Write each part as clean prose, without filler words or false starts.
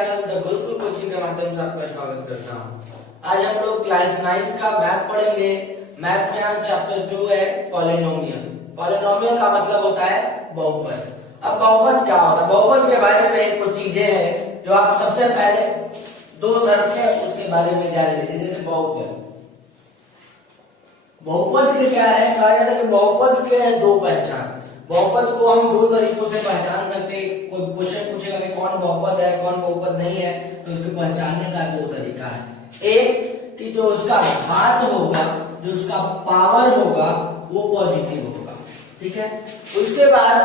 Channel the Gurukul coaching के माध्यम से आपका स्वागत करता हूँ। आज हम लोग क्लास 9 का मैथ पढ़ेंगे। मैथ में आज चैप्टर 2 है पॉलिनोमियल। पॉलिनोमियल का मतलब होता है बहुपद। अब बहुपद क्या होता है? बहुपद के बारे में कुछ चीजें हैं जो आप सबसे पहले दो शर्त है उसके बारे में जान लीजिए। जैसे बहुपद, बहुपद के क्या है, कहा जाता है कि बहुपद के दो पहचान। बहुपद को हम दो तरीकों से पहचान सकते हैं। कोई क्वेश्चन पूछेगा कि कौन बहुपद है कौन बहुपद नहीं है, तो उसको पहचानने का दो तरीका है। एक कि जो उसका घात होगा, जो उसका पावर होगा वो पॉजिटिव होगा, ठीक है। उसके बाद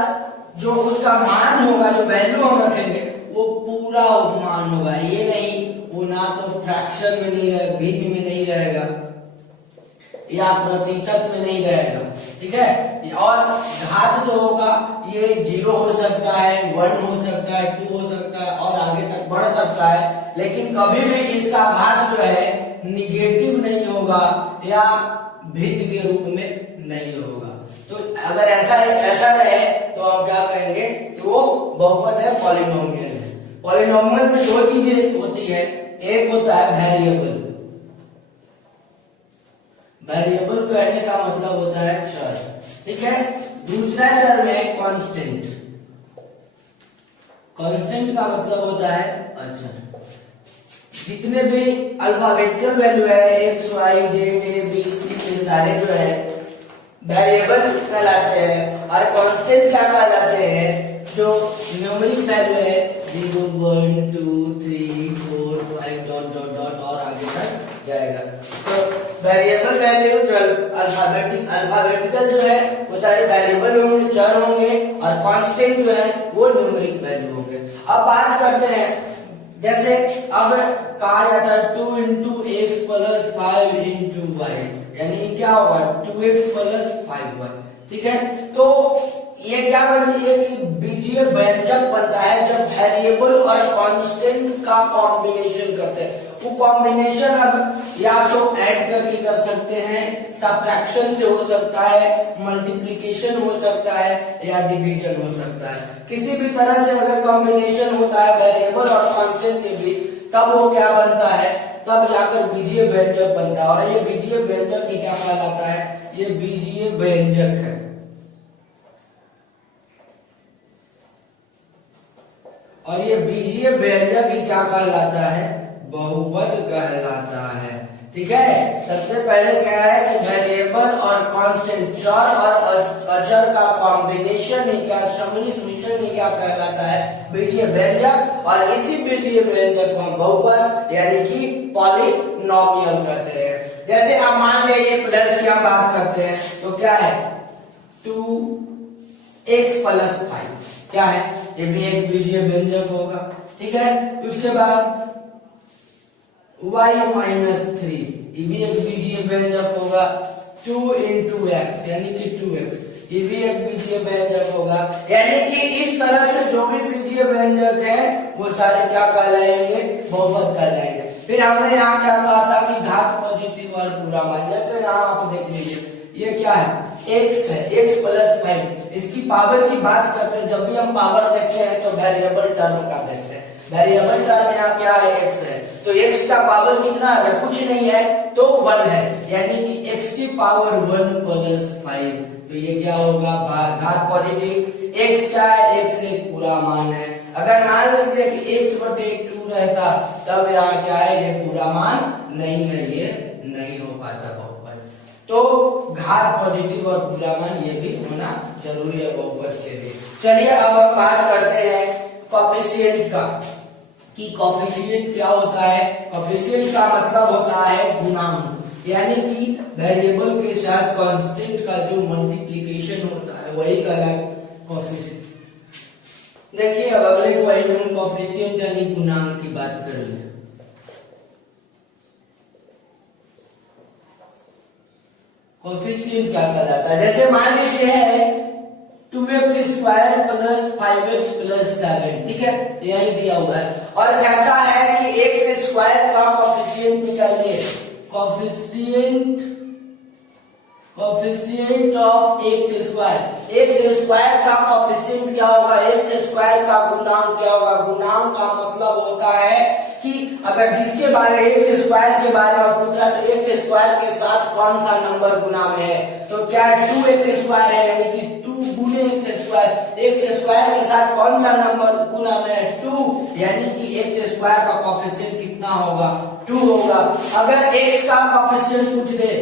जो उसका मान होगा, जो वैल्यू हम रखेंगे वो पूरा मान होगा। ये नहीं वो ना तो फ्रैक्शन में नहीं रहेगा, भिन्न में नहीं रहेगा या प्रतिशत में नहीं रहेगा, ठीक है। और घात जो होगा ये 0 हो सकता है, 1 हो सकता है, 2 हो सकता है और आगे तक बढ़ सकता है, लेकिन कभी भी इसका घात जो है निगेटिव नहीं होगा या भिन्न के रूप में नहीं होगा। तो अगर ऐसा रहे तो हम क्या कहेंगे कि वो बहुपद है, पॉलिनोमियल है। पॉलिनोमियल में दो चीजें होती है, एक होता है वेरिएबल। वेरिएबल कहने का मतलब होता है चर, ठीक है। दूसरा टर्म है कांस्टेंट। कांस्टेंट का मतलब होता है अचर। जितने भी अल्फाबेटिकल वैल्यू है x y z a b c, ये सारे जो है वेरिएबल कहलाते हैं। और कांस्टेंट क्या कहलाते हैं? जो न्यूमेरिक वैल्यू है 0 1 2 3 4 5 डॉट डॉट डॉट और आगे तक जाएगा। तो वेरिएबल वैल्यू जो अल्फाबेटिकल जो है वो सारे वेरिएबल होंगे, चर होंगे, और कांस्टेंट जो है वो न्यूमेरिक वैल्यू होंगे। अब बात करते हैं, जैसे अब कहा जाता है 2 into x plus 5 into y, यानी क्या होगा 2x प्लस 5y, ठीक है। तो ये क्या बनती है कि बीजीय व्यंजक बनता है जब वेरिएबल और कांस्टेंट का कॉम्बिनेशन करते हैं। वो कॉम्बिनेशन अब या तो ऐड करके कर सकते हैं, सब्ट्रैक्शन से हो सकता है, मल्टीप्लिकेशन हो सकता है या डिवीजन हो सकता है। किसी भी तरह से अगर कॉम्बिनेशन होता है वेरिएबल और कांस्टेंट के बीच, तब वो क्या बनता है, तब जाकर बीजीय व्यंजक बनता है। और ये बीजीय व्यंजक ही क्या कहलाता है? ये बीजीय व्यंजक है। और ये बीजीय व्यंजक ही क्या कहलाता है? बहुपद कहलाता है, ठीक है। सबसे पहले क्या है कि वेरिएबल और कांस्टेंट, चर और अचर का कॉम्बिनेशन ही क्या, सम्मिलित मिश्रण ही क्या कहलाता है? बीजीय व्यंजक। और इसी बीजीय व्यंजक को हम बहुपद यानी कि पॉलिनोमियल कहते हैं। जैसे आप मान लीजिए प्लस की हम बात करते हैं तो क्या है 2x प्लस 5, क्या है? ये भी एक बीजीय व्यंजक होगा, ठीक है। उसके बाद y माइनस 3, ये भी एक बीजीय व्यंजक होगा। 2 इंटू एक्स यानी कि 2x, ये भी एक बीजीय व्यंजक होगा। यानी कि इस तरह से जो भी बीजीय व्यंजक है वो सारे क्या कहलाएंगे? बहुपद कहलाएंगे। फिर हमने यहाँ क्या कहा था कि घात पॉजिटिव और पूरा मान। जैसे यहाँ आप देख लीजिए ये क्या है? x है, x प्लस 5। इसकी पावर की बात करते हैं, जब भी हम पावर देखते हैं तो वेरिएबल टर्म का देखते हैं। वेरिएबल टर्म यहाँ क्या है? x है, तो x का पावर कितना है? अगर कुछ नहीं है तो 1 है, यानी कि x की पावर 1 प्लस 5। तो ये क्या होगा? घात पॉजिटिव। x क्या है? x एक पूरा मान है। अगर मान लीजिए कि x बटे 2 रहता तब यहाँ क्या है? ये पूरा मान नहीं है, ये नहीं हो पाता बहुपद। तो घात पॉजिटिव और पूरा मान ये भी होना जरूरी है बहुपद के लिए। चलिए अब हम बात करते हैं कोएफिशिएंट का, कि कोएफिशिएंट क्या होता है? कोएफिशिएंट का मतलब होता है गुणांक, यानी कि वेरिएबल के साथ कांस्टेंट का जो मल्टीप्लिकेशन होता है वही कहलाता है कोएफिशिएंट। देखिए अब अगले पॉइंट में हम कोएफिशिएंट यानी गुणांक की बात करेंगे। कोएफिशिएंट क्या कहलाता है? जैसे मान लीजिए है 2x square plus 5x plus 7, ठीक है, यही दिया हुआ है। और कहता है कि x स्क्वायर का कोएफिशिएंट निकालिए। Coefficient of x square, x square का कोएफिशिएंट क्या होगा, एक्स स्क्वायर का गुणांक क्या होगा। गुणांक का मतलब होता है कि अगर जिसके बारे एक्स स्क्वायर के बारे में पूछ रहा है तो एक्स स्क्वायर के साथ कौन सा नंबर गुना में है, तो क्या 2x स्क्वायर है, यानी कि 2 गुने एक्स स्क्वायर। एक्स स्क्वायर के साथ कौन सा नंबर गुना में है, 2, यानी कि एक्स स्क्वायर का कोएफिशिएंट कितना होगा, 2 होगा। अगर x का कोएफिशिएंट पूछ दे,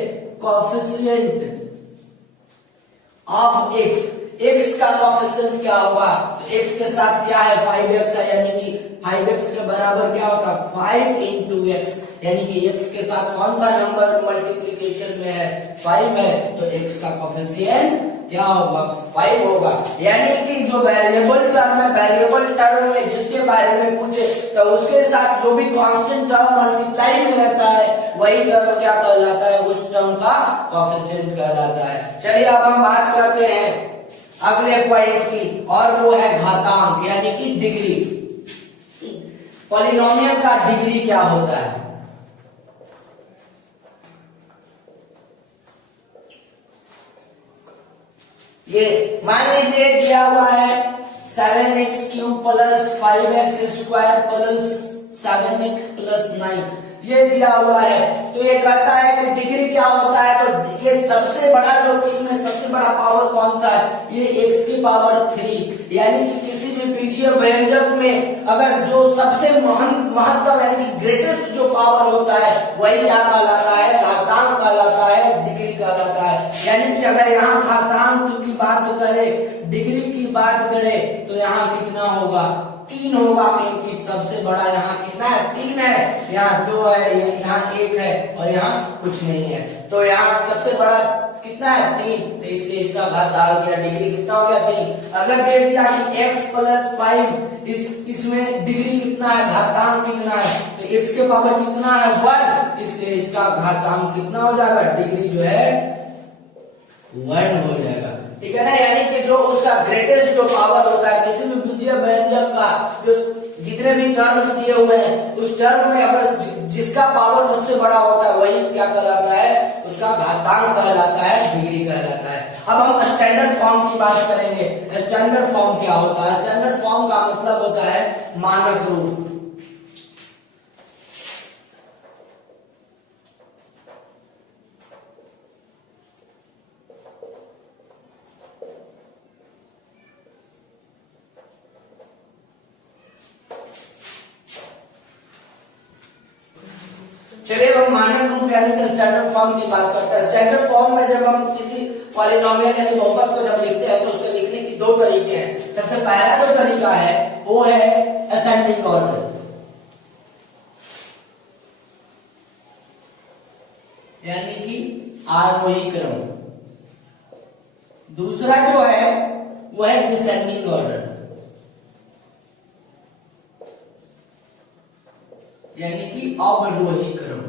कोएफिशिएंट ऑफ x का कोएफिशिएंट क्या होगा, तो x के साथ क्या है 5x है, यानी कि 5x के बराबर क्या होता है 5 into x, यानी कि x के साथ कौन सा नंबर मल्टीप्लिकेशन में है 5 है, तो x का कोएफिशिएंट क्या होगा 5 होगा। यानी कि जो वेरिएबल टर्म है, वेरिएबल टर्म में जिसके बारे में पूछे तो उसके साथ जो भी कांस्टेंट टर्म मल्टीप्लाई में रहता है वही टर्म क्या कहलाता है, उस टर्म का कोएफिशिएंट कहलाता है। चलिए अब हम बात करते हैं अगले पॉइंट की, और वो है घातांक यानी कि डिग्री। पॉलिनोमियल का डिग्री क्या होता है, ये मान लीजिए दिया हुआ है 7x³ plus 5x square plus 7x plus 9, ये दिया हुआ है। तो ये कहता है कि डिग्री क्या होता है, तो ये सबसे बड़ा जो इसमें सबसे बड़ा पावर कौन सा है, ये x की पावर 3, यानी कि किसी भी बीजीय व्यंजक में अगर जो सबसे महत्तम यानी कि ग्रेटेस्ट जो पावर होता है वही क्या कहलाता है, घातांक कहलाता है, डिग्री कहलाता है। यानी कि अगर यहाँ घातांक की बात करें, डिग्री की बात करें, तो यहाँ कितना होगा 3 होगा, क्योंकि सबसे बड़ा यहाँ कितना है 3 है, यहाँ 2 है, यहाँ 1 है और यहाँ कुछ नहीं है, तो यहाँ सबसे बड़ा कितना है 3, तो इसलिए इसका घात आ गया, डिग्री कितना हो गया 3। अगर दे दिया कि x प्लस 5, इसमें डिग्री कितना है, घातांक कितना है, तो x के पावर कितना है 1, इसलिए इसका घातांक कितना हो जाएगा, डिग्री जो है 1 हो जाएगा, ठीक है ना। यानी कि जो उसका ग्रेटेस्ट जो पावर होता है किसी भी बीजीय व्यंजक का, जो जितने भी टर्म्स दिए हुए हैं उस टर्म में अगर जिसका पावर सबसे बड़ा होता है वही क्या कहलाता है, उसका घातांक कहलाता है, डिग्री कहलाता है। अब हम स्टैंडर्ड फॉर्म की बात करेंगे। स्टैंडर्ड फॉर्म क्या होता है, स्टैंडर्ड फॉर्म का मतलब होता है मानक रूप। चलिए हम मानक रूप यानी कि स्टैंडर्ड फॉर्म की बात करते हैं। स्टैंडर्ड फॉर्म में जब हम किसी पॉलिनोमियल यानी बहुपद को जब लिखते हैं तो उसके लिखने की 2 तरीके हैं। सबसे पहला जो तरीका है वो है असेंडिंग ऑर्डर, यानी कि आरोही क्रम। दूसरा जो है वो है डिसेंडिंग ऑर्डर, यानी कि अवरोही क्रम।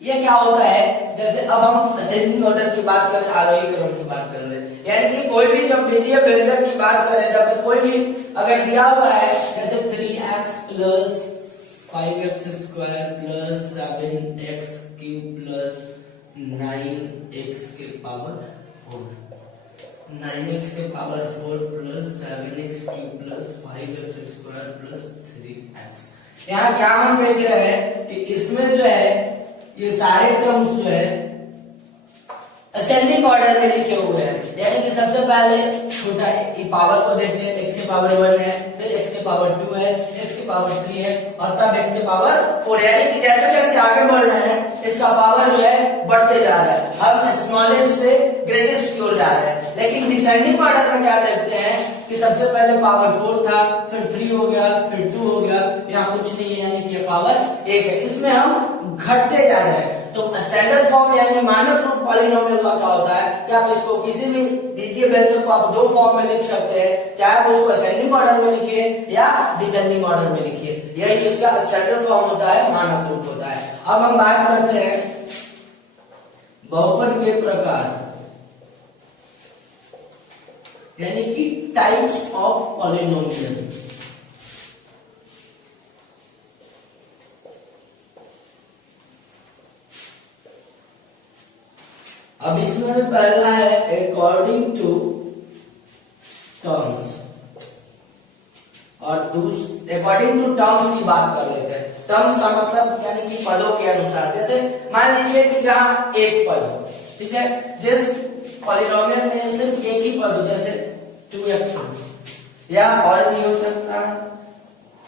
ये क्या होता है, जैसे अब हम असेंडिंग ऑर्डर की बात करें, आरोही क्रम की बात कर रहे हैं, यानी कि कोई भी जब बीजीय व्यंजक की बात करें, जब कोई भी अगर दिया हुआ है जैसे 3x plus 5x square plus 7x³ plus 9x के पावर 4, 9x के power 4 plus 7x³ plus 5x square plus 3x। यहाँ क्या हम देख रहे हैं कि इसमें जो है ये सारे टर्म्स जो है असेंडिंग ऑर्डर में लिखे हुए हैं, यानी कि सबसे पहले छोटा पावर को देखते हैं, x के पावर 1 है, फिर x के पावर 2 है, x के पावर 3 है और तब x के पावर 4, यानी कि जैसे जैसे आगे बढ़ रहे हैं इसका पावर जो है बढ़ते जा रहा है, हम स्मॉलेस्ट से ग्रेटेस्ट की ओर जा रहे हैं। लेकिन डिसेंडिंग ऑर्डर में क्या देखते हैं कि सबसे पहले पावर 4 था, फिर 3 हो गया, फिर 2 हो गया, यहाँ कुछ नहीं है, यानी कि पावर 1 है, इसमें हम घटते जा रहे हैं। तो स्टैंडर्ड फॉर्म यानी मानक रूप पॉलिनोमियल का क्या होता है कि आप इसको किसी भी बीजीय व्यंजक को आप 2 फॉर्म में लिख सकते हैं, चाहे आप उसको असेंडिंग ऑर्डर में लिखिए या डिसेंडिंग ऑर्डर में लिखिए, यही इसका स्टैंडर्ड फॉर्म होता है, मानक रूप होता है। अब हम बात करते हैं बहुपद के प्रकार, यानी कि टाइप्स ऑफ पॉलिनोमियल। अब इसमें भी पहला है अकॉर्डिंग टू टर्म्स, और अकॉर्डिंग टू टर्म्स की बात कर लेते हैं। टर्म्स का मतलब यानी कि पदों के अनुसार। जैसे मान लीजिए कि जहां एक पद हो, ठीक है, जिस पॉलिनोमियल में सिर्फ एक ही पद हो, जैसे 2x या और भी हो सकता है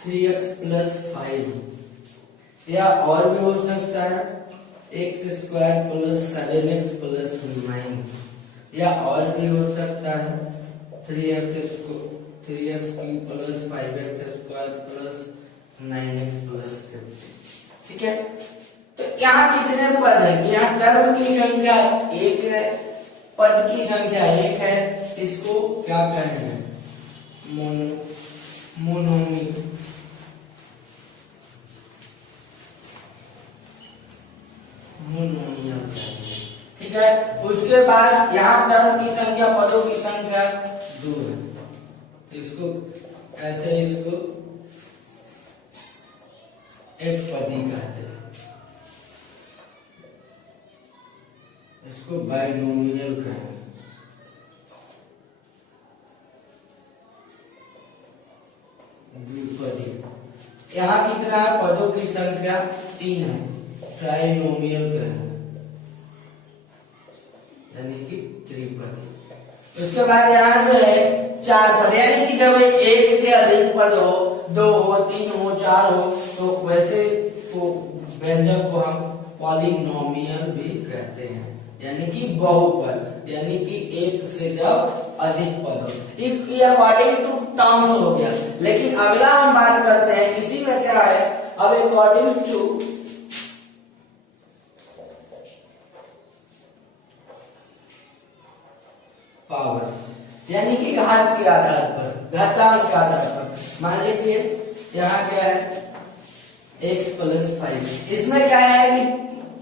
3x + 5, या और भी हो सकता है x² + 7x + 9, या और भी हो सकता है 3x + 5x² + 9x + 50। ठीक है, तो यहाँ कितने पद है? यहाँ टर्म की संख्या एक है, पद की संख्या एक है, इसको क्या कहेंगे? मोनोमियल। ठीक है, उसके बाद यहाँ टर्म की संख्या, पदों की संख्या 2 है, इसको ऐसे इसको एक पदी कहते हैं, इसको बाइनोमियल कहेंगे। द्विपदी। यहाँ कितना है? पदों की संख्या 3 है, ट्राइनोमियल कहेंगे, यानी कि त्रिपदी। उसके बाद यहाँ जो है 4 पद, यानी कि जब एक से अधिक पद हो, 2 हो, 3 हो, 4 हो, तो वैसे व्यंजक को हम पॉलिनोमियल भी कहते हैं, यानी कि बहुपद, यानी कि एक से जब अधिक पद हो। ये अकॉर्डिंग टू टर्म्स हो गया। लेकिन अगला हम बात करते हैं, इसी में क्या है, अब अकॉर्डिंग टू पावर, यानी कि घात के आधार पर, घातांक के आधार पर। मान लीजिए यहाँ क्या है x + 5, इसमें क्या है कि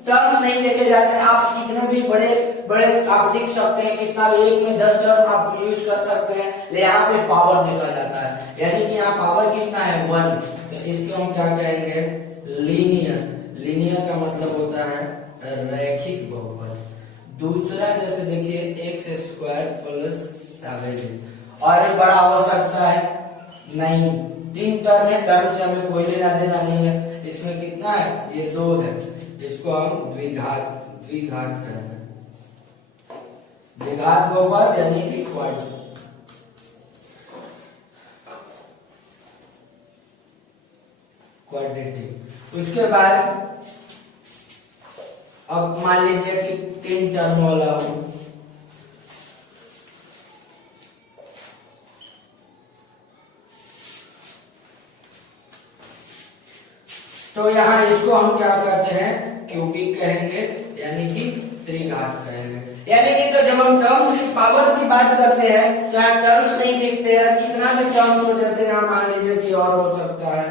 टर्म्स नहीं देखे जाते हैं, आप कितने भी बड़े बड़े आप लिख सकते हैं, कितना भी एक में 10 टर्म आप यूज कर सकते हैं, लेकिन यहाँ पे पावर देखा जाता है, यानी कि यहाँ पावर कितना है 1, तो इसको हम क्या कहेंगे? लीनियर। लीनियर का मतलब होता है रैखिक बहुपद। दूसरा जैसे देखिए x² + 7, और एक बड़ा हो सकता है नहीं, 3 टर्म है, टर्म से हमें कोई लेना देना नहीं है। इसमें कितना है? ये 2 है, इसको हम द्विघात कहते हैं, द्विघात बहुपद यानी कि क्वाड्रेटिक। उसके बाद अब मान लीजिए कि 3 टर्म वाला हो, तो यहाँ इसको हम क्या कहते हैं? क्यूबिक कहेंगे, यानी कि त्रिघात कहेंगे। यानी कि तो जब हम टर्म्स की पावर की बात करते हैं तो यहाँ टर्म्स नहीं लिखते हैं, कितना भी टर्म्स हो, जैसे यहाँ मान लीजिए कि और हो सकता है,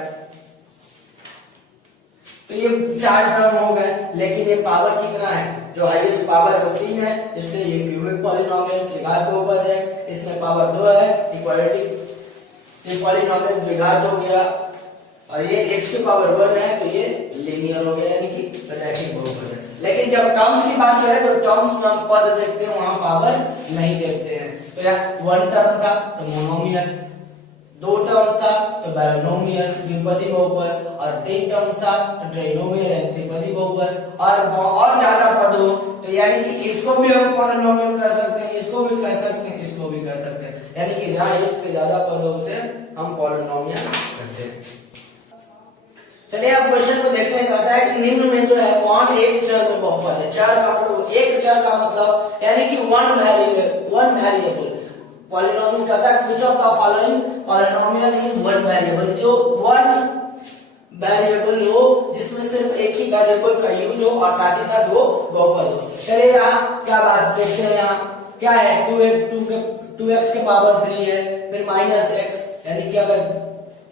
तो ये 4 टर्म हो गए, लेकिन ये पावर कितना है? जो हाईएस्ट पावर है 3 है, इसलिए ये क्यूबिक पॉलिनोमियल त्रिघात बहुपद है। इसमें पावर 2 है, इक्वालिटी, ये पॉलिनोमियल द्विघात हो गया, और ये x की पावर 1 है, तो ये लीनियर हो गया, यानी कि रैखिक बहुपद है। लेकिन जब टर्म्स की बात करें तो टर्म्स में हम पद देखते हैं, वहां पावर नहीं देखते हैं। तो यहाँ 1 टर्म था तो मोनोमियल, 2 टर्म था तो बाइनोमियल द्विपदी बहुपद, और 3 टर्म था तो ट्राइनोमियल यानी त्रिपदी बहुपद, और ज्यादा पद हो तो यानी कि इसको भी हम पॉलिनोमियल कर सकते हैं, इसको भी कर सकते हैं, इसको भी कर सकते हैं, यानी कि जहां एक से ज्यादा पद हो उसे हम पॉलिनोमियल करते हैं। चलिए अब क्वेश्चन को देखते हैं। कहता है कि निम्न में जो है कौन एक चर में बहुपद है? चर का मतलब, एक चर का मतलब यानी कि वन वेरिएबल पॉलिनोमियल। कहता है which of the following polynomial in one variable, जो वन वेरिएबल हो, जिसमें सिर्फ एक ही वेरिएबल का यूज हो और साथ ही साथ वो बहुपद हो। चलिए यहाँ क्या बात देखते हैं, यहाँ क्या है? 2x के पावर 3 है, फिर -x, यानी कि अगर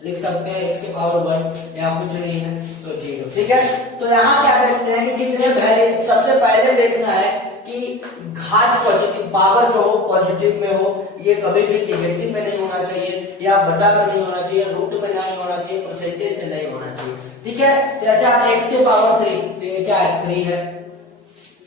लिख सकते हैं x के पावर 1, यहाँ कुछ नहीं है तो 0। ठीक है, तो यहाँ क्या देखते हैं कि कितने वेरिएबल, सबसे पहले देखना है कि घात पॉजिटिव, पावर जो हो पॉजिटिव में हो, ये कभी भी नेगेटिव में नहीं होना चाहिए, या बटा में नहीं होना चाहिए, रूट में नहीं होना चाहिए, परसेंटेज में नहीं होना चाहिए। ठीक है, जैसे आप x के पावर 3, तो ये क्या है? 3 है,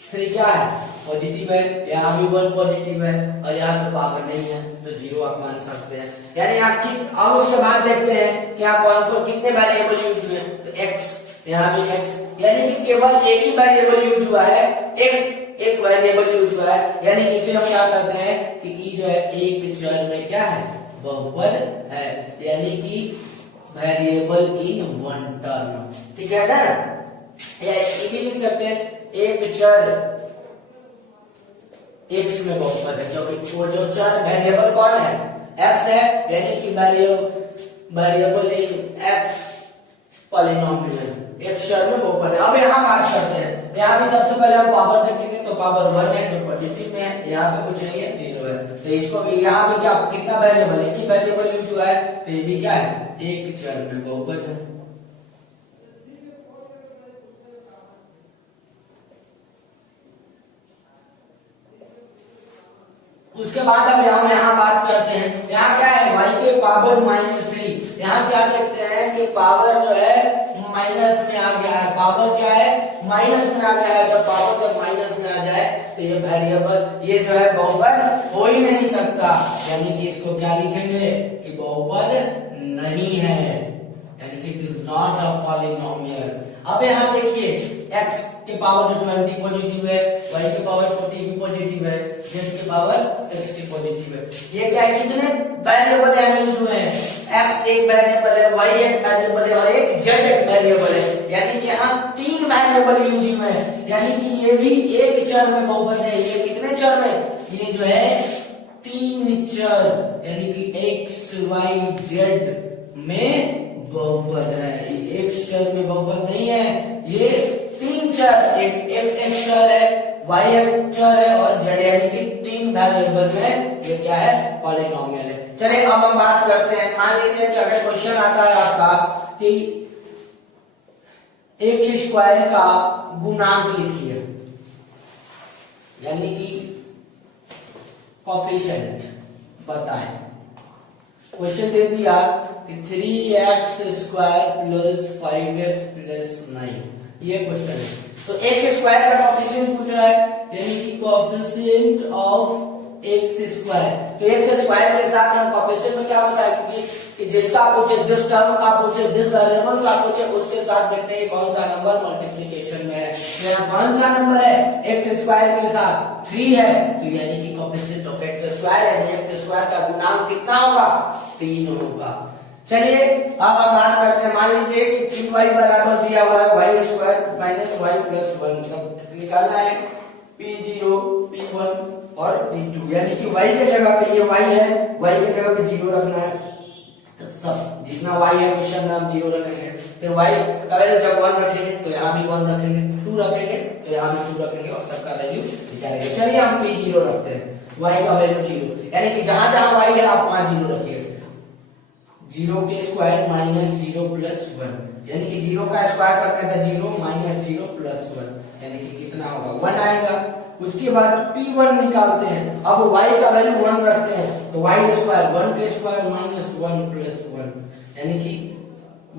3 क्या है? पॉजिटिव है, यहाँ भी 1 पॉजिटिव है और यहाँ तो पावर नहीं है तो 0 आप मान सकते हैं। यानी आपकी अब उसके बाद देखते हैं कि यहाँ कौन तो कितने वेरिएबल यूज हुए, तो x, यहाँ भी x, यानी कि केवल एक ही वेरिएबल यूज हुआ है, x एक वेरिएबल यूज हुआ है। यानी इसे हम क्या करते हैं कि ई जो है एक चर में क्या है, बहुपद है, यानी कि वेरिएबल इन वन टर्म, ठीक है ना। या ये भी लिख सकते हैं एक चर x में बहुपद है, क्योंकि वो जो चर वेरिएबल कौन है, x है, यानी कि वेरिएबल इन x पॉलिनोमियल एक चर में बहुपद है। अब यहाँ बात करते हैं, यहाँ भी सबसे पहले हम पावर देखेंगे तो पावर 1 है जो पॉजिटिव में है, यहाँ पे कुछ नहीं है 0 है, तो इसको भी यहाँ भी क्या कितना वेरिएबल है, कि वेरिएबल यूज हुआ है, तो ये भी क्या है एक चर में बहुपद है। उसके बाद अब हम यहाँ बात करते हैं, यहाँ क्या है y के पावर -3, यहाँ क्या देखते हैं कि पावर जो है माइनस में आ गया है, पावर क्या है माइनस में आ गया है, जब पावर जब माइनस में आ जाए तो ये वेरिएबल ये जो है बहुपद हो ही नहीं सकता, यानी कि इसको क्या लिखेंगे कि बहुपद नहीं है, यानी कि it is not a polynomial. अब यहाँ देखिए x के पावर जो 20 पॉजिटिव है, y के पावर 40 भी पॉजिटिव है, z के पावर 60 पॉजिटिव है। ये क्या है, कितने वेरिएबल यहाँ यूज हुए हैं, x एक वेरिएबल है, y एक वेरिएबल है और एक z एक वेरिएबल है, यानी कि यहाँ 3 वेरिएबल यूज हुए हैं, यानी कि ये भी एक चर में बहुपद है। ये कितने चर में, ये जो है 3 चर, यानी कि x y z में बहुपद है, एक चर में बहुपद नहीं है, ये 3 चर, एक x चर है, y एक चर है और z यानी कि 3 वेरिएबल में ये क्या है पॉलिनोमियल है। चलिए अब हम बात करते हैं, मान लीजिए कि अगर क्वेश्चन आता है आपका कि x स्क्वायर का गुणांक लिखिए, यानी कि कोफिशिएंट बताएं। क्वेश्चन दे दिया 3x square plus 5x plus 9, ये क्वेश्चन है। तो x स्क्वायर का कोफिशिएंट पूछ रहा है, यानी कि कोफिशिएंट ऑफ x स्क्वायर, तो x स्क्वायर के साथ हम कोफिशिएंट में क्या होता है कि जिसका पूछे, जिस टर्म का पूछे, जिस वेरिएबल का पूछे उसके साथ देखते हैं कौन सा नंबर मल्टीप्लिकेशन में है। तो यहाँ कौन सा नंबर है, x स्क्वायर के साथ 3 है, तो यानी कि कोफिशिएंट ऑफ x स्क्वायर यानी x स्क्वायर का गुणांक कितना होगा, 3 होगा। चलिए अब हम बात करते हैं, मान लीजिए कि 3y बराबर दिया हुआ है y square minus y plus 1, सब निकालना है p0 p1 और p2, यानी कि y के जगह पे ये y है, y के जगह पे 0 रखना है, तो सब जितना y है क्वेश्चन में हम 0 रखेंगे, फिर y का वैल्यू जब 1 रखेंगे तो यहाँ भी 1 रखेंगे, 2 रखेंगे तो यहाँ भी 2 रखेंगे और सबका वैल्यू निकालेंगे। चलिए हम p0 रखते हैं, y का वैल्यू 0, यानी कि जहां जहां y है आप वहां 0 रखिए, 0 के स्क्वायर माइनस 0 प्लस 1, यानी कि 0 का स्क्वायर करते हैं 0 माइनस 0 प्लस 1, यानी कि कितना होगा 1 आएगा। उसके बाद p1 निकालते हैं, अब y का वैल्यू 1 रखते हैं, तो y स्क्वायर 1 के स्क्वायर माइनस 1 प्लस 1, यानी कि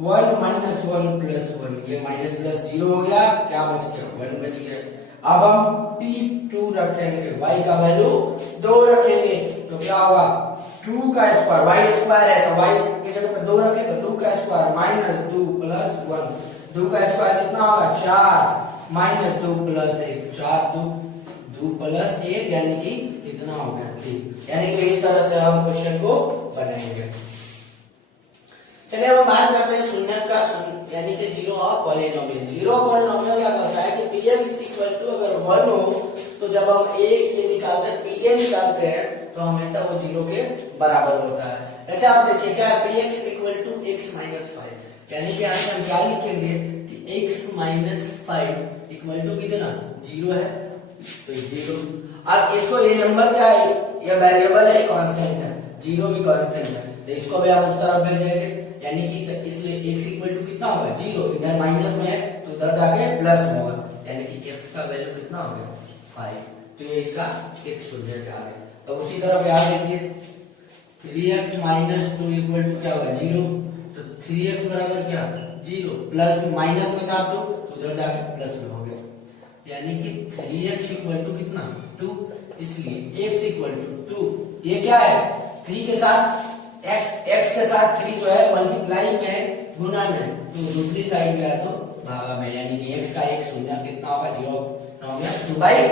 1 माइनस 1 प्लस 1, ये माइनस प्लस 0 हो गया, क्या बच गया 1 बच गया। अब हम p2 रखेंगे, y का वैल्यू 2 रखेंगे, तो क्या होगा 2 का स्क्वायर, y स्क्वायर है तो y के जगह पे 2 रखे तो 2 का स्क्वायर माइनस 2 प्लस 1, 2 का स्क्वायर कितना होगा 4 माइनस 2 प्लस 1, 4 2 प्लस 1, यानी कि कितना हो गया 3, यानी कि इस तरह से हम क्वेश्चन को बनाएंगे। चलिए अब बात करते हैं शून्य का, यानी कि 0 और पॉलिनोमियल। 0 पॉलिनोमियल क्या कहता है कि px इक्वल टू अगर 1 हो तो जब हम a ये निकालते हैं pn निकालते हैं तो हमेशा वो 0 के बराबर होता है। ऐसे आप देखिए क्या है px equal to x minus 5, यानी कि यहाँ हम क्या लिखेंगे कि x माइनस 5 इक्वल टू कितना 0 है, तो 0। अब इसको ये नंबर क्या है, ये वेरिएबल है कांस्टेंट है, 0 भी कांस्टेंट है, तो इसको भी हम उस तरफ भेजेंगे, यानी कि इसलिए x इक्वल टू कितना होगा 0, इधर माइनस में है तो उधर जाके प्लस में होगा, यानी कि x का वैल्यू कितना हो गया 5, तो ये इसका x हो जाएगा। तो उसी तरफ यहाँ देखिए 3x माइनस 2 इक्वल टू क्या होगा 0, तो 3x बराबर क्या 0, प्लस माइनस में था तो उधर जाके प्लस में हो गया, यानी कि 3x इक्वल टू कितना 2, इसलिए x इक्वल टू 2। ये क्या है 3 के साथ x के साथ 3 जो है मल्टीप्लाई में है, गुना में है, तो दूसरी साइड गया तो भागा में, यानी कि x का एक शून्य कितना होगा 0.2/3।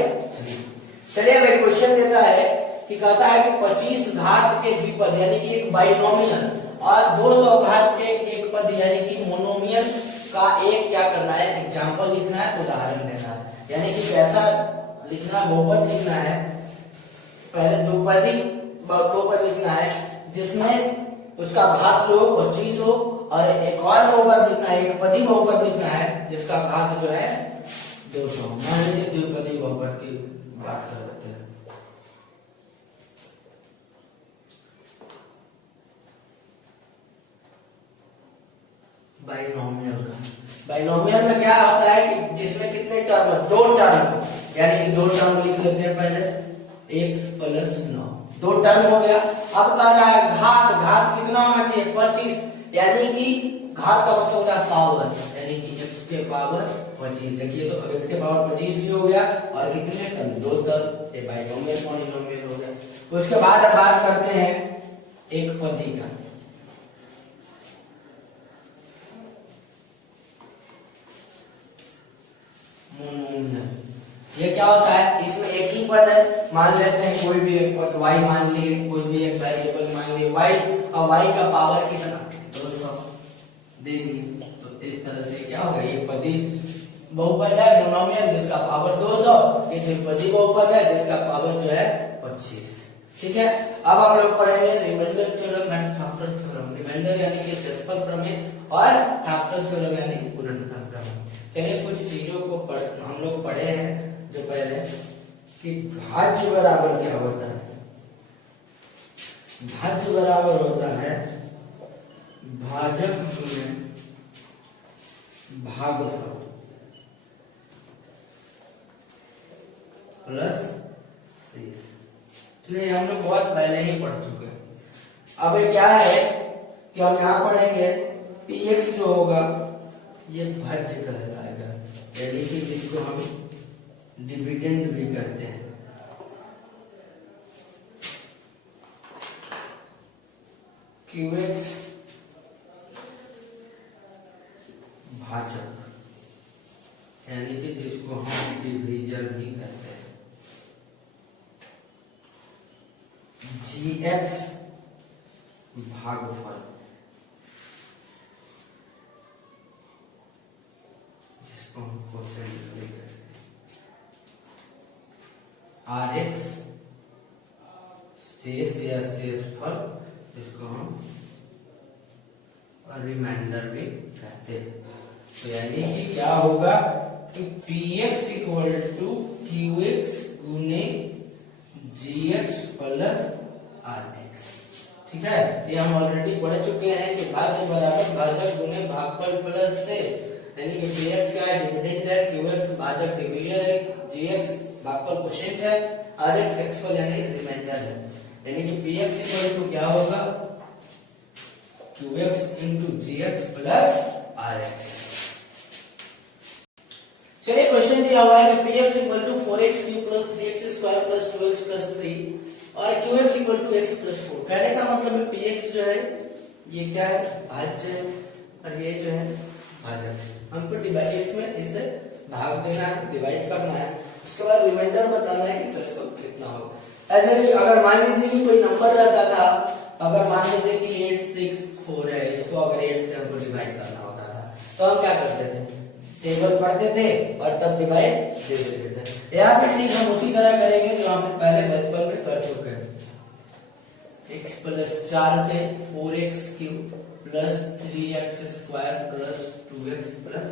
चलिए अब एक क्वेश्चन देता है कि कहता है कि 25 घात के द्विपद यानी कि एक बाइनोमियल और 200 घात के एक पद यानी कि मोनोमियल का एक क्या करना है एग्जाम्पल लिखना है, उदाहरण देना है। यानी कि कैसा लिखना है, बहुपद लिखना है, पहले बहुपद लिखना है जिसमें उसका घात जो 25 हो, और एक और बहुपद लिखना है, एक पदी बहुपद लिखना है जिसका घात जो है 200। मान लीजिए द्विपदी बहुपद की बात कर लेते हैं। बाइनोमियल में क्या होता है कि जिसमें कितने टर्म है, 2 टर्म, यानी कि 2 टर्म लिख लेते हैं पहले, x + 9 2 टर्म हो गया। अब कह रहा है घात कितना होना चाहिए 25, यानी कि घात का मतलब होता है पावर, यानी कि x के पावर 25। देखिए तो अब x के पावर 25 भी हो गया, और कितने टर्म 2 टर्म, ये बाइनोमियल पॉलिनोमियल हो गया। उसके बाद अब बात करते हैं एक पदी का। मोनोमियल ये क्या होता है, इसमें एक ही पद है, मान लेते हैं कोई भी एक पद y मान लिए, कोई भी एक वेरिएबल मान लिए y, और y का पावर कितना 200 दे दिए, तो इस तरह से क्या होगा, ये पदी बहुपद है मोनोमियल जिसका पावर 200, ये द्विपदी बहुपद है जिसका पावर जो है 25। ठीक है, अब हम लोग पढ़ेंगे remainder theorem and factor theorem. Remainder यानी कि शेषफल प्रमेय, और फैक्टर थ्योरम यानी गुणनखंड प्रमेय। चलिए कुछ चीजों को हम लोग पढ़े हैं जो पहले, कि भाज्य बराबर क्या होता है। भाज्य बराबर होता है भाजक में भागफल प्लस शेष। चलिए हम लोग बहुत पहले ही पढ़ चुके हैं। अब ये क्या है कि हम यहाँ पढ़ेंगे px जो होगा ये भाज्य कहलाएगा, यानी कि जिसको हम डिविडेंड भी कहते हैं। qx भाजक, यानी कि जिसको हम डिवीजन भी कहते हैं। gx भागफल, जिसको हम कोसेंट भी कहते हैं। rx शेष या शेषफल, जिसको हम रिमाइंडर भी कहते हैं। तो यानी कि क्या होगा कि px इक्वल टू qx गुने gx प्लस rx। ठीक है, ये हम ऑलरेडी पढ़ चुके हैं कि भाज्य बराबर भाजक गुने भागफल प्लस शेष, यानी कि px क्या है डिविडेंड है, qx भाजक डिवीजन है, gx भागफल कोशेंट है, rx शेषफल यानी रिमाइंडर है। यानी कि px इक्वल टू क्या होगा qx into gx plus rx। चलिए क्वेश्चन दिया हुआ है कि px equal to 4x³ plus 3x² plus 2x plus 3 और qx equal to x plus 4। कहने का मतलब है px जो है ये क्या है भाज्य है, और ये जो है भाजक। हमको डिवाइड इसमें इससे भाग देना है, डिवाइड करना है, उसके बाद रिमाइंडर बताना है कि शेषफल कितना होगा। ऐसे अगर मान लीजिए कि कोई नंबर रहता था, अगर मान लीजिए कि 864 है, इसको अगर 8 से हमको डिवाइड करना होता था, तो हम क्या करते थे, टेबल पढ़ते थे और तब डिवाइड दे देते थे। यहाँ पे ठीक हम उसी तरह करेंगे जो हमने पहले बचपन में कर चुके हैं। x प्लस 4 से 4x³ plus 3x² plus 2x plus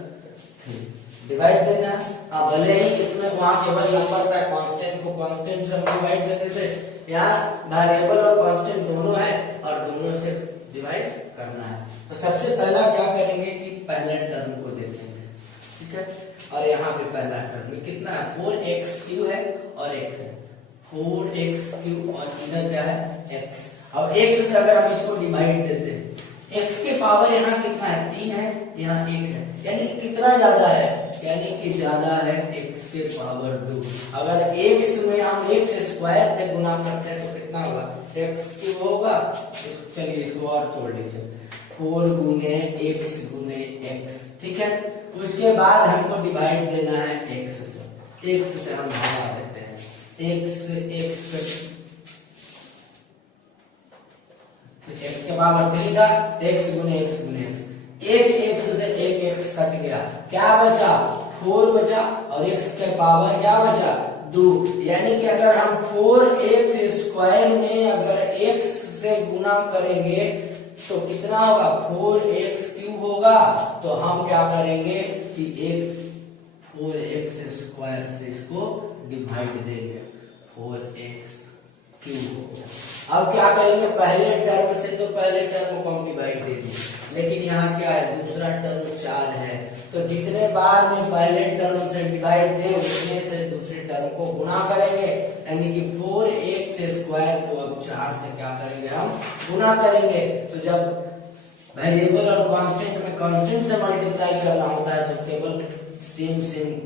3 divide देना। हाँ, भले ही इसमें वहां केवल नंबर था, कांस्टेंट को कांस्टेंट से हम डिवाइड देते थे, यहाँ वेरिएबल और कांस्टेंट दोनों है और दोनों से डिवाइड करना है। तो सबसे पहला क्या करेंगे कि पहले टर्म को देखेंगे। ठीक है, और यहाँ पे पहला टर्म कितना है 4x³ है और x है, 4x³ और इधर क्या है x। अब x से अगर हम इसको डिवाइड देते हैं, x के पावर यहाँ कितना है 3 है, यहाँ 1 है, यानी कितना ज्यादा है, यानी कि ज्यादा है x के पावर 2। अगर x में हम x स्क्वायर से गुना करते हैं तो कितना होगा, x³ होगा। चलिए इसको और तोड़ लीजिए, 4 गुने x गुने x, ठीक है। उसके बाद हमको डिवाइड देना है x से हम हटा देते हैं x के पावर 3 का x गुने x गुने x, एक x से एक x कट गया, क्या बचा 4 बचा, और x के पावर क्या बचा 2। यानी कि अगर हम 4x स्क्वायर में अगर x से गुना करेंगे तो कितना होगा 4x³ होगा। तो हम क्या करेंगे कि 4x स्क्वायर से इसको डिवाइड देंगे, 4x³ हो गया। अब क्या करेंगे, पहले टर्म से तो पहले टर्म को हम डिवाइड दे देंगे, लेकिन यहाँ क्या है दूसरा टर्म 4 है, तो जितने बार में पहले टर्म से डिवाइड दे उतने से दूसरे टर्म को गुना करेंगे। यानी कि 4x स्क्वायर को अब 4 से क्या करेंगे हम गुना करेंगे। तो जब वेरिएबल और कांस्टेंट में कांस्टेंट से मल्टीप्लाई करना होता है तो केवल सेम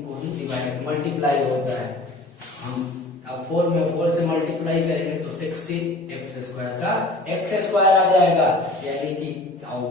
को ही डिवाइड मल्टीप्लाई होता है। हम अब 4 में 4 से मल्टीप्लाई करेंगे तो 16x स्क्वायर का x स्क्वायर आ जाएगा, यानी कि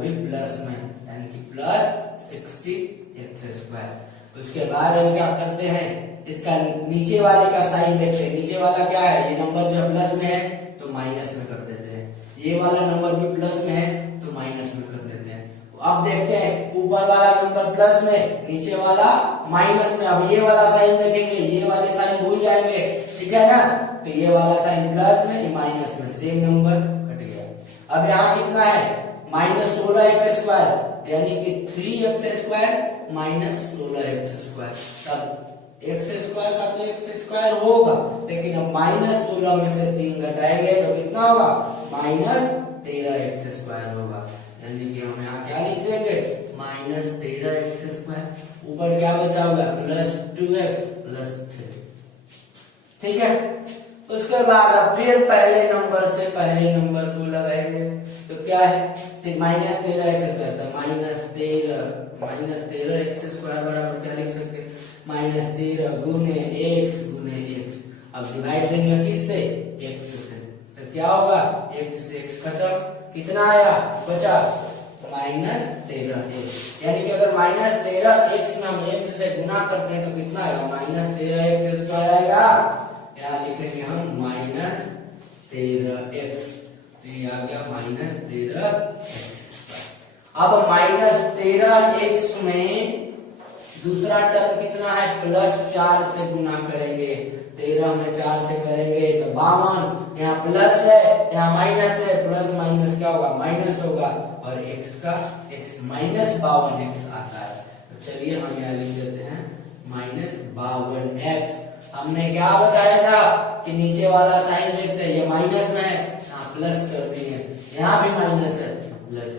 भी प्लस में, यानी कि प्लस 60x स्क्वायर। उसके बाद हम क्या करते हैं, इसका नीचे वाले का साइन देखते हैं। नीचे वाला क्या है, ये नंबर जो प्लस में है तो माइनस में कर देते हैं, ये वाला नंबर भी प्लस में है तो माइनस में कर देते हैं। अब देखते हैं ऊपर वाला नंबर प्लस में, नीचे वाला माइनस में। अब ये वाला साइन देखेंगे, ये वाले साइन भूल जाएंगे, ठीक है ना। तो ये वाला साइन प्लस में, ये माइनस में, सेम नंबर कट गया। अब यहाँ कितना है -16x स्क्वायर, यानी कि 3x square minus 16x square. तब x स्क्वायर का तो x स्क्वायर होगा, लेकिन अब -16 में से 3 घटाएंगे तो कितना होगा -13x स्क्वायर होगा। यानी कि हम यहाँ क्या लिख देंगे -13x स्क्वायर। ऊपर क्या बचा होगा +2x +3, ठीक है। उसके बाद अब फिर पहले नंबर से पहले नंबर को लगाएंगे तो क्या है -13x स्क्वायर, तो -13x स्क्वायर बराबर क्या लिख सकते हैं -13 गुने x। अब डिवाइड देंगे किससे, x से, तो क्या होगा x से x खत्म, कितना आया बचा -13x। यानी कि अगर -13x में हम x से गुना करते हैं तो कितना आएगा -13x स्क्वायर आएगा। यहाँ लिखेंगे हम -13x, तो ये आ गया -13x। अब -13x में दूसरा टर्म कितना है +4 से गुना करेंगे। 13 में 4 से करेंगे तो 52, यहाँ प्लस है यहाँ माइनस है, प्लस माइनस क्या होगा माइनस होगा, और x का x -52x आता है। तो चलिए हम यहाँ लिख देते हैं -52x। हमने क्या बताया था कि नीचे वाला साइन देखते हैं, ये माइनस में है, यहाँ प्लस कर दिए, यहाँ भी माइनस है प्लस,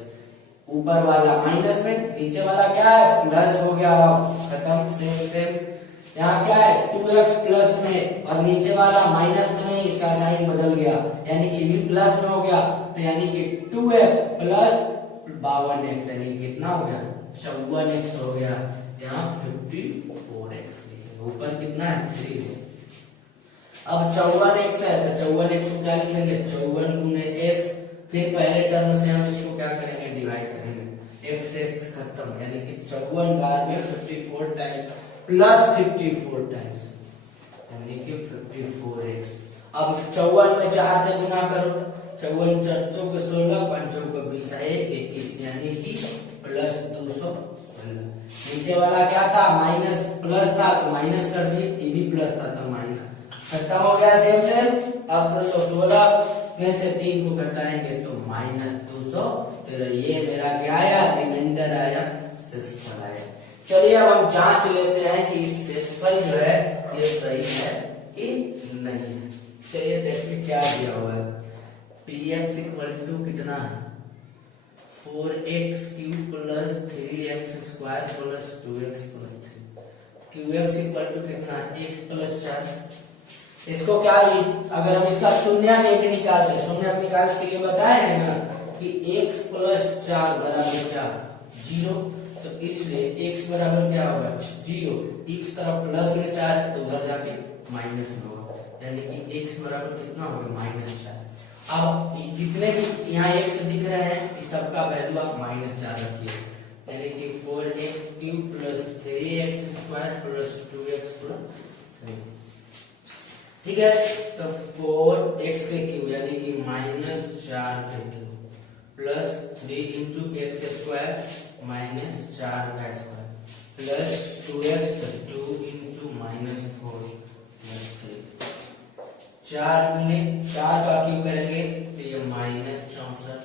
ऊपर वाला माइनस में, नीचे वाला क्या है प्लस हो गया, खत्म, सेम। यहाँ क्या है 2x प्लस में, और नीचे वाला माइनस में नहीं, इसका साइन बदल गया, यानी कि भी प्लस में हो गया, तो यानी कि 2x प्लस 52x, यानी कितना हो गया 54x हो गया। यहाँ 54x लिखेंगे, ऊपर कितना है 3। अब 54x है तो 54x को क्या लिखेंगे 54 गुने x, फिर पहले टर्म से हम इसको क्या करेंगे डिवाइड करेंगे, x से x खत्म, यानी कि 54 बार में 54 टाइम्स प्लस 54 टाइम्स, यानी कि 54x। अब 54 में 4 से गुना करो, 54 चौको को 16, 5 को 20, 21, यानी कि प्लस 216। नीचे वाला क्या था माइनस प्लस था तो माइनस कर दिए, ये भी प्लस था तो माइनस, खत्म हो गया सेम। अब 216 में से 3 को घटाएंगे तो -213, ये मेरा क्या आया रिमाइंडर आया, शेषफल आया। चलिए अब हम जांच लेते हैं कि शेषफल जो है ये सही है कि नहीं है। चलिए देखिए क्या दिया हुआ है, px = कितना है 4x³ + 3x² + 2x + 3, qx = कितना x + 4। इसको क्या अगर हम इसका शून्यक निकालने के लिए बताए हैं ना कि x + 4 बराबर क्या 0, तो इसलिए x बराबर क्या होगा 0, इस तरफ प्लस में 4 तो उधर जाके माइनस में होगा, यानी कि x बराबर कितना होगा -4। अब जितने भी यहाँ x दिख रहे हैं इस सबका वैल्यू आप -4 रखिए, यानी कि 4x³ plus 3x² plus 2x plus 3, ठीक है। तो 4x³ यानी कि -4 plus 3 into x² -4 plus 2x 2 into -4 plus 3, 4 गुने 4 का क्यूब करेंगे तो ये -64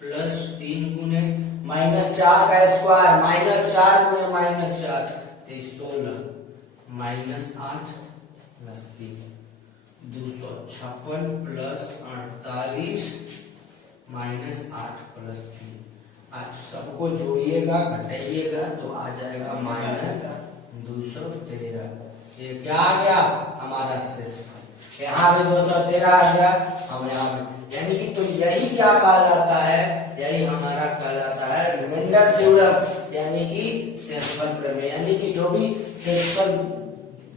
प्लस 3 गुने -4 का स्क्वायर -4 गुने -4 16 -8 प्लस 3 256 प्लस 48 -8 प्लस 3। आप सबको जोड़िएगा घटाइएगा तो आ जाएगा -213। ये क्या आ गया हमारा शेषफल, यहाँ पे 213 आ गया हम यहाँ पे, यानी कि तो यही क्या कहा जाता है, यही हमारा कहा जाता है रिमाइंडर थ्योरम, यानी कि शेषफल प्रमेय। यानी कि जो भी शेषफल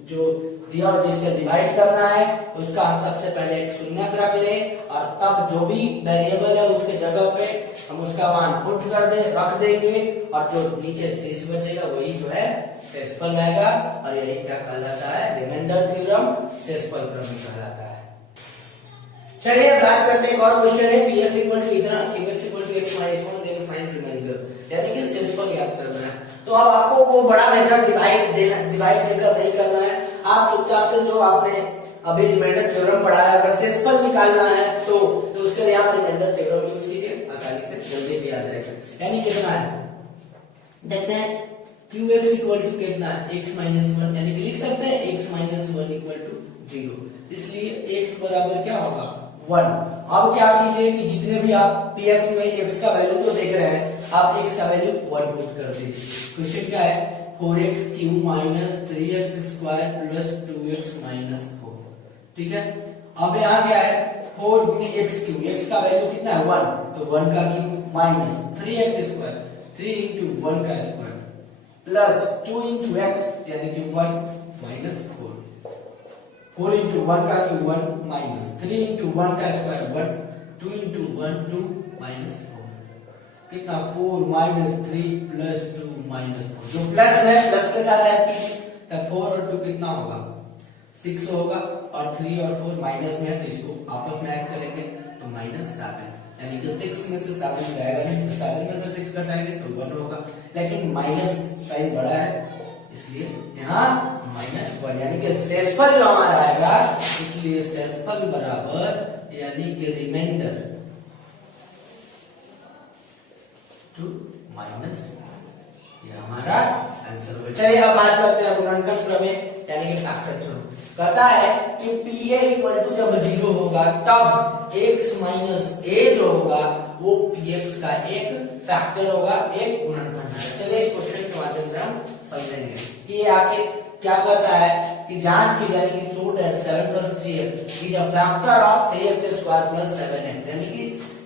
जो दिया और जिससे डिवाइड करना है उसका हम सबसे पहले एक शून्य रख ले और तब जो भी वेरिएबल है उसके जगह पे हम उसका मान पुट कर दे रख देंगे और जो नीचे शेष बचेगा वही जो है शेषफल रहेगा, और यही क्या कहलाता है रिमाइंडर थ्योरम, शेषफल प्रमेय कहलाता है। चलिए बात करते हैं एक और क्वेश्चन है, px इक्वल टू इतना qx equal to x minus 1 then find remainder, यानी कि शेषफल ज्ञात करना है। तो अब आपको वो बड़ा मेथड डिवाइड देकर नहीं करना है, आप चुपचाप से जो आपने अभी रिमाइंडर थ्योरम पढ़ा है अगर शेषफल निकालना है तो उसके लिए आप रिमाइंडर थ्योरम यूज कीजिए, आसानी से जल्दी भी आ जाएगा। यानी कितना है देखते हैं, qx इक्वल टू कितना है x माइनस 1, यानी कि लिख सकते हैं x माइनस 1 इक्वल टू 0, इसलिए x बराबर क्या होगा 1। अब क्या कीजिए कि जितने भी आप px में x का वैल्यू तो देख रहे हैं, आप x का वैल्यू 1 पुट कर दीजिए। क्वेश्चन क्या है 4x³ minus 3x² plus 2x minus 4, ठीक है। अब यहाँ क्या है 4 गुने x³ x का वैल्यू कितना है 1, तो 1 का क्यूब माइनस 3x² 3 इंटू 1 का स्क्वायर प्लस 2 इंटू x यानी कि 1 माइनस 4 इंटू 1 का क्यूब 1 माइनस 3 इंटू 1 का स्क्वायर 1 2 इंटू 1 2 माइनस 4 कितना 4 माइनस 3 प्लस 2 माइनस 4, जो प्लस है प्लस के साथ ऐड कीजिए तब 4 और 2 कितना होगा 6 होगा, और 3 और 4 माइनस में है तो इसको आपस में ऐड करेंगे तो -7, यानी कि 6 में से 7 जाएगा नहीं तो 7 में से 6 घटाएंगे तो 1 होगा, लेकिन माइनस साइन बड़ा है इसलिए यहाँ -1, यानी कि शेषफल जो हमारा आएगा, इसलिए शेषफल बराबर यानी कि रिमाइंडर टू -1, ये हमारा आंसर होगा। चलिए अब बात करते हैं गुणनखंड प्रमेय यानी कि फैक्टर थ्योरम। कहता है कि pa इक्वल टू जब 0 होगा तब x माइनस a जो होगा वो px का एक फैक्टर होगा, एक गुणनखंड है। चलिए इस क्वेश्चन के माध्यम से हम समझेंगे कि ये आखिर क्या कहता है कि जांच की जाए कि 7 plus 3x is a factor of 3x² plus 7x, यानी कि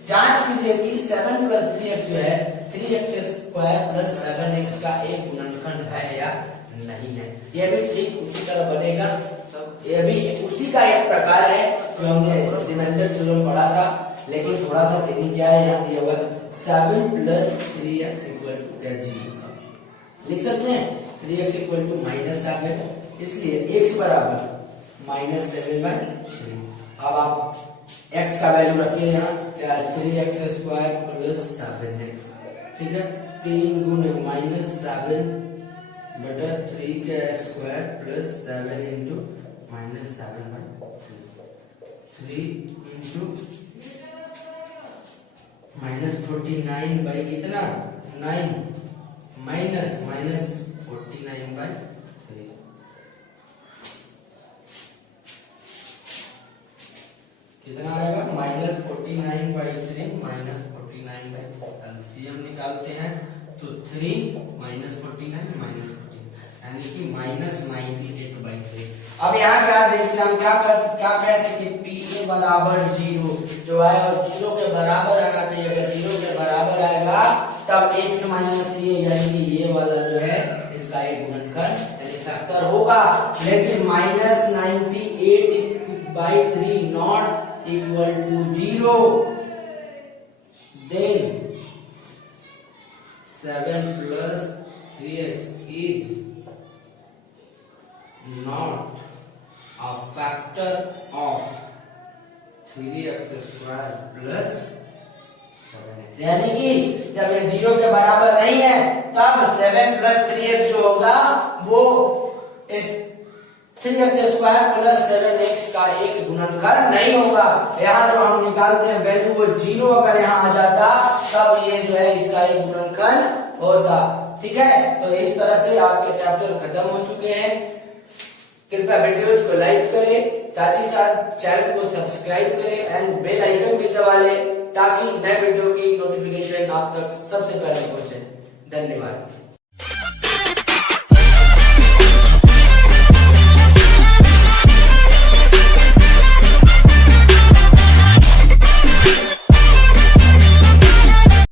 जांच कीजिए कि 7 प्लस 3x जो है 3x² प्लस 7x का एक गुणनखंड है या नहीं है। यह भी ठीक उसी तरह बनेगा, यह भी उसी का एक प्रकार है जो हमने रिमाइंडर थ्योरम पढ़ा था, लेकिन थोड़ा सा चेंज क्या है यहाँ दिया हुआ 7 प्लस 3x इक्वल टू 0 लिख सकते हैं, 3x इक्वल टू -7, इसलिए x बराबर -7/3। अब आप x का वैल्यू रखिए यहाँ क्या 3x² प्लस 7x, ठीक है, 3 गुने -7 बटा 3 का square plus 7 into -7/3, 3 into -49 by कितना 9 माइनस -49/3, कितना आएगा -49/3 -49/3, एलसीएम निकालते हैं तो 3 -49 -14 यानी कि -98/3। अब यहाँ क्या देखते हैं हम क्या कहते हैं कि pa बराबर 0 जो आएगा 0 के बराबर आना चाहिए, अगर 0 के बराबर आएगा तब x माइनस ये यानी कि ये वाला जो है इसका एक गुणनखंड यानी फैक्टर होगा। लेकिन minus 98/3 not equal to 0, then 7 plus 3x is not a factor of 3x square plus 7x, यानी कि जब ये 0 के बराबर नहीं है तब 7 plus 3x जो होगा वो इस 3x स्क्वायर प्लस 7x का एक गुणनखंड नहीं होगा। यहाँ जब हम निकालते हैं वैल्यू वो 0 अगर यहाँ आ जाता तब ये जो है इसका एक गुणनखंड होता। ठीक है, तो इस तरह से आपके चैप्टर खत्म हो चुके हैं। कृपया वीडियोज को लाइक करें, साथ ही साथ चैनल को सब्सक्राइब करें एंड बेल आइकन भी दबा लें ताकि नए वीडियो की नोटिफिकेशन आप तक सबसे पहले पहुंचे। धन्यवाद।